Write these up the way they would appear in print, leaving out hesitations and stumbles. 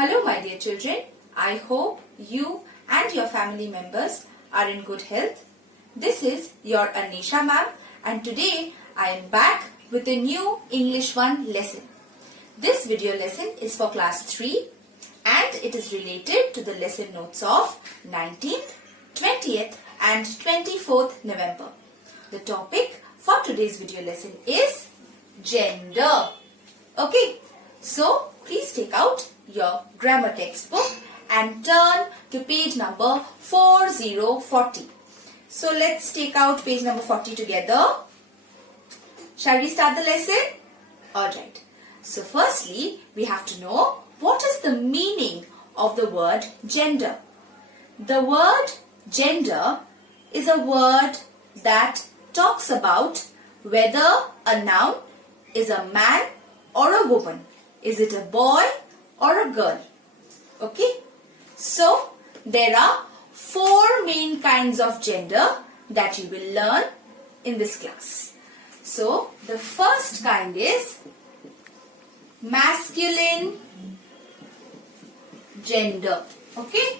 Hello my dear children, I hope you and your family members are in good health. This is your Anisha ma'am and today I am back with a new English 1 lesson. This video lesson is for class 3 and it is related to the lesson notes of 19th, 20th and 24th November. The topic for today's video lesson is gender. Okay, so please take out your grammar textbook and turn to page number 4040. So let's take out page number 40 together. Shall we start the lesson? Alright. So firstly, we have to know what is the meaning of the word gender. The word gender is a word that talks about whether a noun is a man or a woman. Is it a boy or a girl? Okay. So there are 4 main kinds of gender that you will learn in this class. So the first kind is masculine gender. Okay.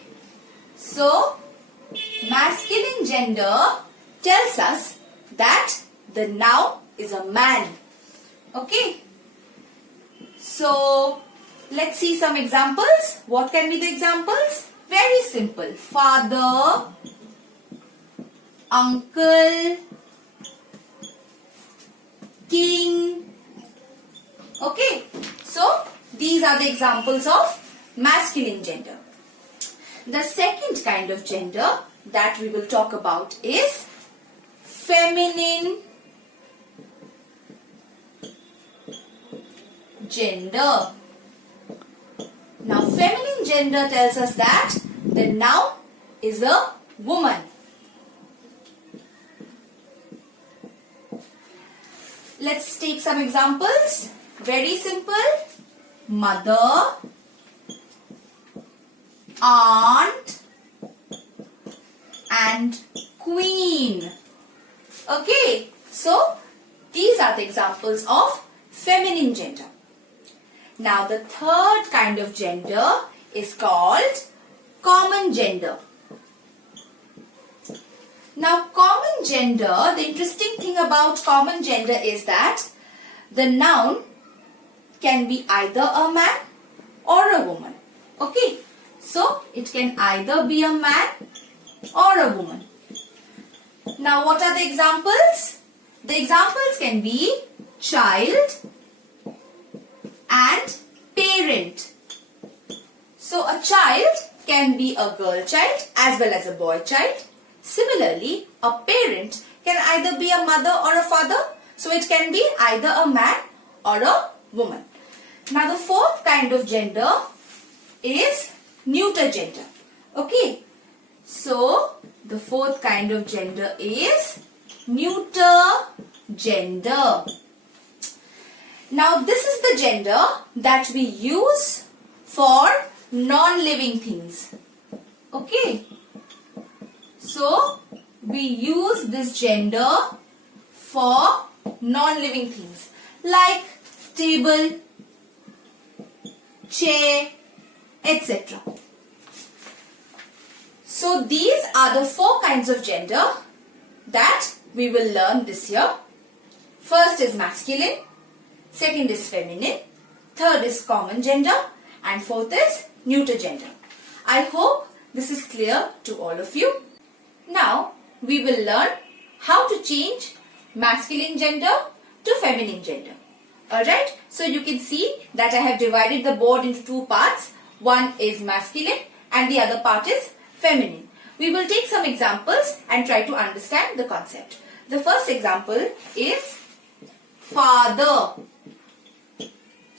So masculine gender tells us that the noun is a man. Okay. So let's see some examples. What can be the examples? Very simple. Father, uncle, king. Okay. So these are the examples of masculine gender. The second kind of gender that we will talk about is feminine gender. Now feminine gender tells us that the noun is a woman. Let's take some examples. Very simple. Mother, aunt and queen. Okay, so these are the examples of feminine gender. Now the third kind of gender is called common gender. Now common gender, the interesting thing about common gender is that the noun can be either a man or a woman. Okay, so it can either be a man or a woman. Now what are the examples? The examples can be child and parent. So a child can be a girl child as well as a boy child. Similarly, a parent can either be a mother or a father. So it can be either a man or a woman. Now the fourth kind of gender is neuter gender. Okay. So the fourth kind of gender is neuter gender. Now this is the gender that we use for non-living things. Okay. So we use this gender for non-living things like table, chair, etc. So these are the 4 kinds of gender that we will learn this year. First is masculine. Second is feminine, third is common gender and fourth is neuter gender. I hope this is clear to all of you. Now we will learn how to change masculine gender to feminine gender. Alright, so you can see that I have divided the board into 2 parts. One is masculine and the other part is feminine. We will take some examples and try to understand the concept. The first example is father.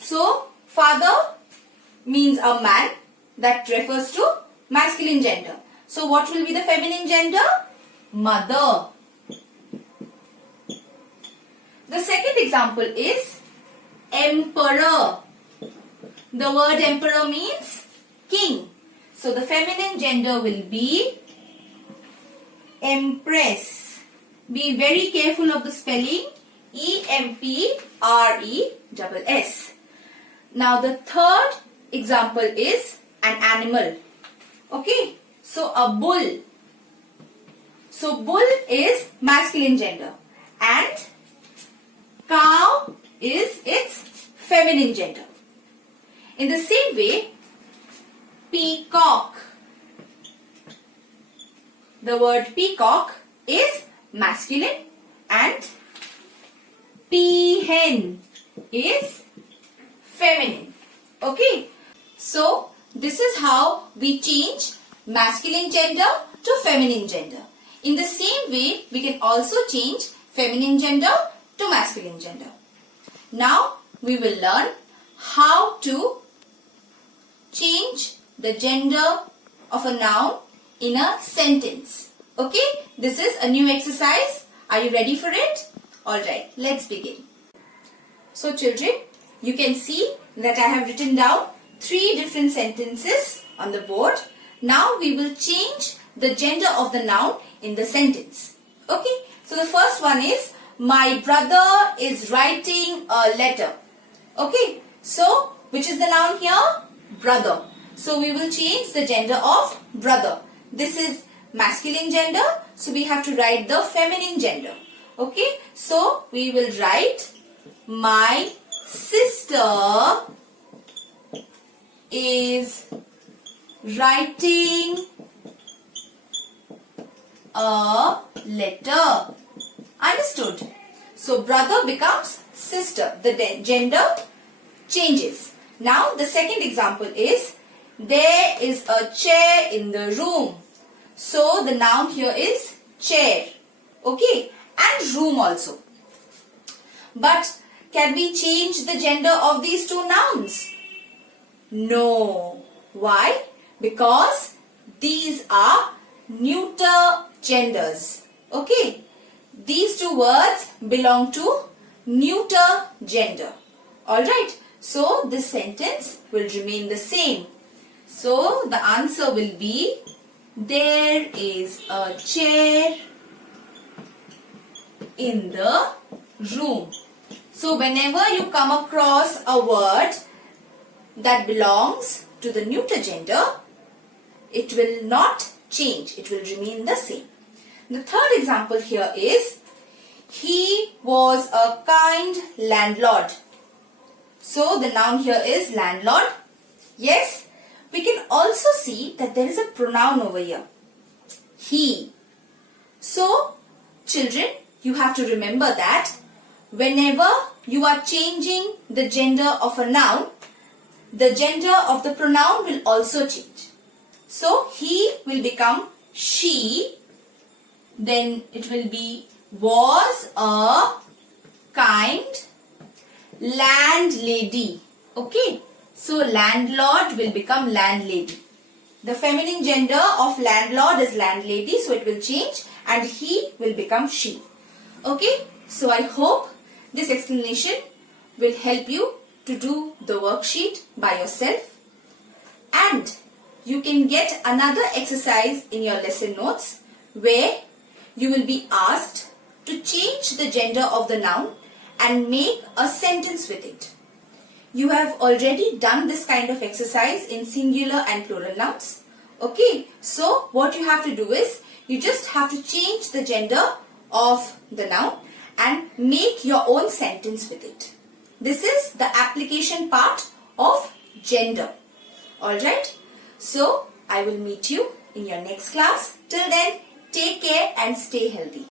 So, father means a man, that refers to masculine gender. So, what will be the feminine gender? Mother. The second example is emperor. The word emperor means king. So, the feminine gender will be empress. Be very careful of the spelling. E-M-P-R-E-S-S. Now the third example is an animal. Okay, so a bull. So bull is masculine gender and cow is its feminine gender. In the same way, peacock. The word peacock is masculine and peahen is feminine. Okay, so this is how we change masculine gender to feminine gender. In the same way, we can also change feminine gender to masculine gender. Now, we will learn how to change the gender of a noun in a sentence. Okay, this is a new exercise. Are you ready for it? Alright, let's begin. So children, you can see that I have written down 3 different sentences on the board. Now we will change the gender of the noun in the sentence. Okay, so the first one is, my brother is writing a letter. Okay, so which is the noun here? Brother. So we will change the gender of brother. This is masculine gender, so we have to write the feminine gender. Okay, so we will write, my sister is writing a letter. Understood? So brother becomes sister. The gender changes. Now the second example is, there is a chair in the room. So the noun here is chair. Okay, and room also. But can we change the gender of these 2 nouns? No. Why? Because these are neuter genders. Okay, these 2 words belong to neuter gender. Alright, so this sentence will remain the same. So the answer will be, there is a chair in the room. So whenever you come across a word that belongs to the neuter gender, it will not change. It will remain the same. The third example here is, he was a kind landlord. So the noun here is landlord. Yes, we can also see that there is a pronoun over here, he. So children, you have to remember that whenever you are changing the gender of a noun, the gender of the pronoun will also change. So he will become she, then it will be was a kind landlady. Okay, so landlord will become landlady. The feminine gender of landlord is landlady, so it will change and he will become she. Okay, so I hope this explanation will help you to do the worksheet by yourself, and you can get another exercise in your lesson notes where you will be asked to change the gender of the noun and make a sentence with it. You have already done this kind of exercise in singular and plural nouns. Okay, so what you have to do is, you just have to change the gender of the noun and make your own sentence with it. This is the application part of gender. Alright, so I will meet you in your next class. Till then, take care and stay healthy.